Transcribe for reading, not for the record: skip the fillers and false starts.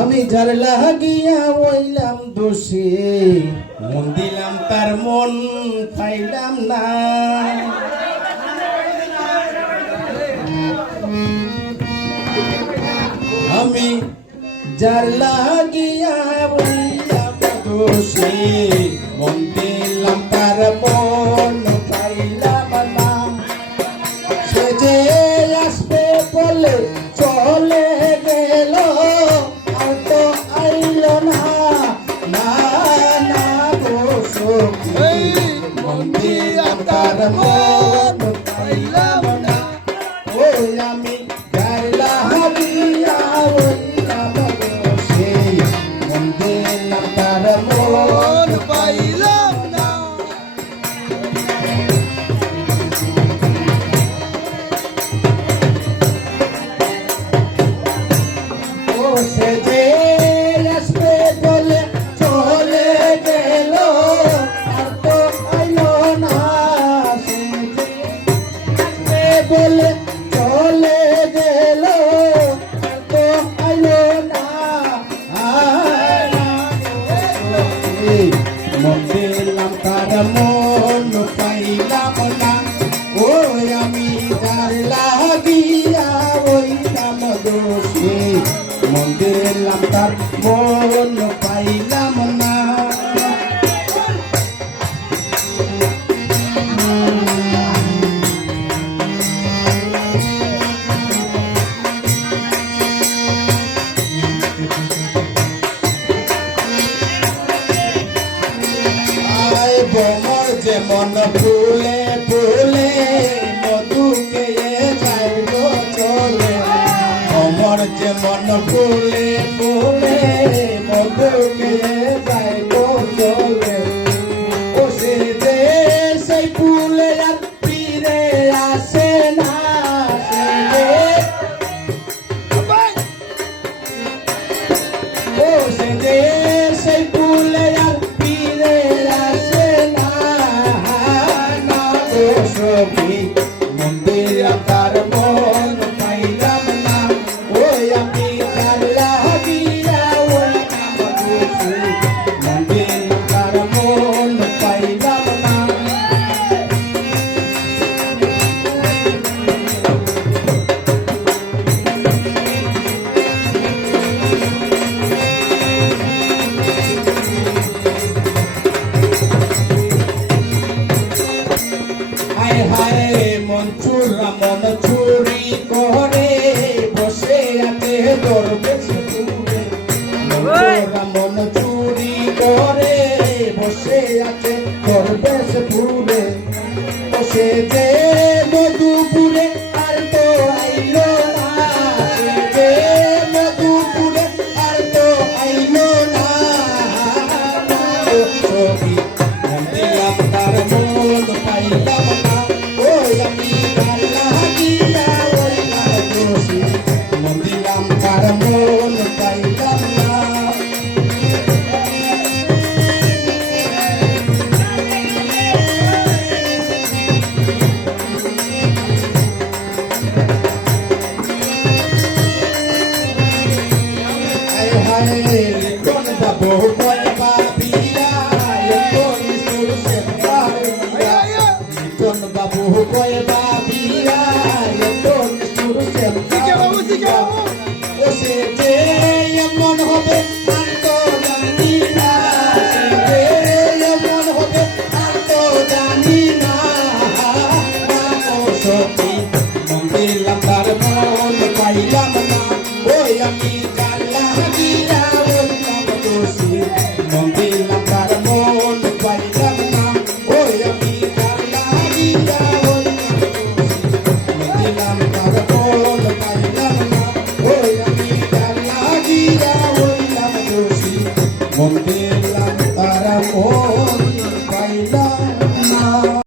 আমি যার লাগিয়া হইলাম দোষী, মন দিলাম তার মন পাইলাম না। আমি যার লাগিয়া হইলাম দোষী, মন দিলাম তার মন পাইলাম না। সে যে আসবে বলে চলে গেল, আর তো আইল না, না না গো সখী, মন দিলাম তার মন পাইলাম না। ওই আমি যার লাগিয়া হইলাম দোষী, মন দিলাম তার মন পাইলাম না। ও সে যে আসবে বলে চলে গেল, আর তো আইলো না। সে যে আসবে বলে চলে গেল, আর তো আইলো না। মন দিলাম তার মন পাইলাম না। ওই আমি যার লাগিয়া হইলাম দোষী, মন দিলাম তার মন পাইলাম না। আয় ভ্রমর যেমন ফুলে ফুলে, মধুকে যাইব চলে। ভ্রমর যেমন ফুলে ফুলে, মধুকে যাইব চলে। ও সে যে সেই ফুলে আর ফিরে আসে না। সে যে ও সে যে সেই ফুলে আর ফিরে আসে না, না গো সখী, মন দিলাম তার মন পাইলাম না। ওই আমি যার লাগিয়া হইলাম দোষী, মন দিলাম তার মন পাইলাম না। হায় হায় মন চুরি করে বসে আছে দরবেশ পুরে। মন চুরি করে বসে আছে দরবেশ পুরে। বসে যে মধুপুরে আর তো আইল না। সে যে মধুপুরে আর তো আইল না। সখী, মন দিলাম তার মন পাইলাম না। ওই আমি যার লাগিয়া হইলাম দোষী, মন দিলাম তার মন পাইলাম না। হায় হায় কোন বাবু কয় বাবিয়া, কোন সুরসে বাবিয়া। কোন বাবু কয় বাবিয়া, কোন সুরসে বাবিয়া। ও সে যে এমন হবে